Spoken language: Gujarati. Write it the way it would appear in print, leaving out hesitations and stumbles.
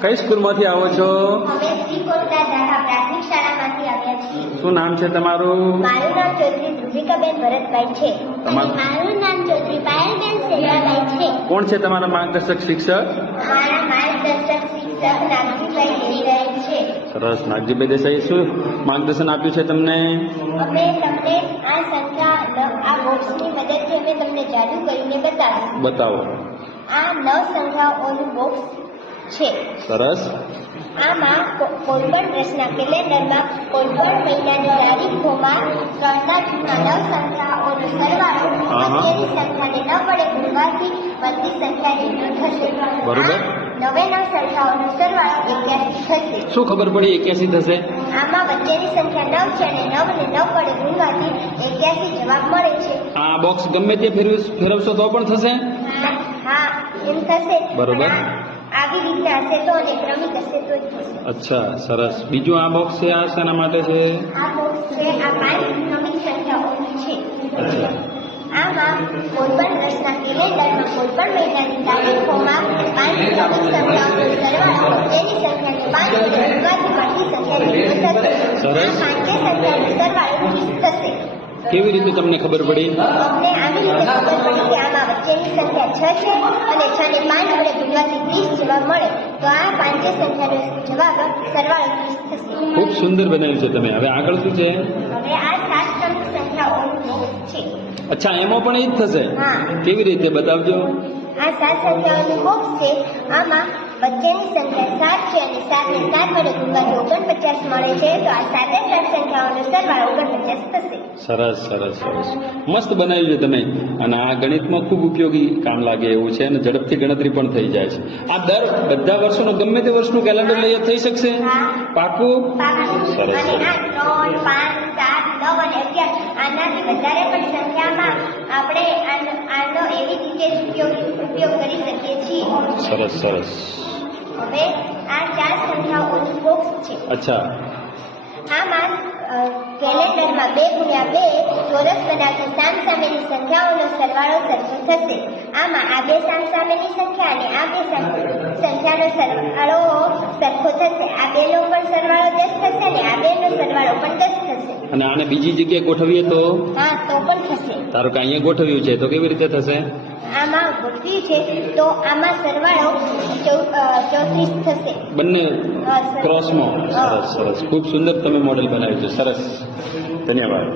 કઈ સ્કૂલમાંથી આવો છો? અમે શ્રી કોટડા દાખા પ્રાથમિક શાળામાંથી આવ્યા છીએ. શું નામ છે તમારું? મારું નામ ચૌધરી ધ્રુવિકાબેન ભરતભાઈ છે. અને મારું નામ ચૌધરી પાયલબેન સેવાભાઈ છે. કોણ છે તમારા માર્ગદર્શક શિક્ષક? મારા માર્ગદર્શક શિક્ષક નાગજીભાઈ દેસાઈ છે. સરસ. નાગજીભાઈ દેસાઈ શું માર્ગદર્શન આપ્યું છે તમને? અમે તમને આ સંખ્યા આ બોક્સની મદદથી અમે તમને જાદુ કરીને બતાવીશું. બતાવો. આ 9 સંખ્યાઓનું બોક્સ છે. સરસ. આમાં કોઈ પણ પ્રશ્ન કેલેન્ડરમાં કોઈ પણ મહિનાની તારીખોમાં 3 જૂના 9 સંખ્યાઓનો સરવાળો વચ્ચેની સંખ્યાને ન વડે ગુણવાથી બધી સંખ્યા જેટલો થશે. બરોબર. 9 સંખ્યાઓનો સરવાળો 81 થશે. શું ખબર પડી 81 થશે? આમાં વચ્ચેની સંખ્યા 9 છે અને 9 ને 9 વડે ગુણવાથી 81 જવાબ મળે છે. આ બોક્સ ગમે તે ફેરવશો તો પણ થશે? હા, એમ થશે. બરોબર. આવી રીતે હશે તો અને ક્રમિક હશે તો જ થશે. અચ્છા, સરસ. બીજું આ બોક્સ છે, આ શાના માટે છે? આ બોક્સ છે આ 5 ક્રમિક સંખ્યાઓની છે. અચ્છા. આમાં કોઈ પણ પ્રશ્ન કેલેન્ડરમાં કોઈ પણ મહિનાની તારીખોમાં 5 ક્રમિક સંખ્યાઓનો સરવાળો તેની સંખ્યાને 5 વડે ગુણવાથી મળતી સંખ્યા જેટલો થશે. સરસ. આ 5 સંખ્યાનો સરવાળો 30 થશે. કેવી રીતે તમને ખબર પડી? અમને આવી રીતે ખબર પડી કે આમાં વચ્ચેની સંખ્યા 6 છે અને 6 ને 5 વડે ગુણવાથી 30 જવાબ મળે તો આ 5 સંખ્યાનો જવાબ સરવાળો 30 થશે. ખૂબ સુંદર બનાવ્યું છે તમે. હવે આગળ શું છે? હવે આ 7 ક્રમિક સંખ્યાઓનું બોક્સ છે. અચ્છા, એમાં પણ એ જ થશે? હા. કેવી રીતે બતાવજો. આ 7 સંખ્યાઓનું બોક્સ છે. આમાં વચ્ચેની સંખ્યા 7 છે અને 7 ને 7 વડે ગુણવાથી 49 મળે છે તો આ 7 સંખ્યાઓનો સરવાળો 49 થશે. સરસ સરસ સરસ. મસ્ત બનાવ્યું છે તમે. અને આ ગણિતમાં ખૂબ ઉપયોગી કામ લાગે એવું છે અને ઝડપથી ગણતરી પણ થઈ જાય છે. આ બધા વર્ષોનું ગમે તે વર્ષનું કેલેન્ડર લઈએ થઈ શકશે? પાકું? સરસ અને સરસ. આ 3, 5, 7, 9 અને 11 આનાથી વધારે પણ સંખ્યામાં આપણે આનો એવી રીતે ઉપયોગ કરી શકીએ છીએ. સરસ સરસ. હવે આ 4 સંખ્યાઓનું બોક્સ છે. અચ્છા. આમાં કેલેન્ડરમાં 2 × 2 ચોરસ બનાવતી સામસામેની સંખ્યાઓનો સરવાળો સરખો થશે. આમાં આ 2 સામસામેની સંખ્યા અને આ 2 સંખ્યાનો સરવાળો સરખો થશે. આ 2 નો પણ સરવાળો 10 થશે અને આ 2 નો સરવાળો પણ 10 થશે. અને આને બીજી જગ્યાએ ગોઠવીએ તો? હા, તો પણ થશે. ધારો કે અહીંયા ગોઠવ્યું છે તો કેવી રીતે થશે? આમાં ગોઠવ્યું છે તો આમાં સરવાળો 34 થશે. બંને ક્રોસમાં. સરસ સરસ. ખૂબ સુંદર તમે મોડેલ બનાવ્યું છે. સરસ. ધન્યવાદ.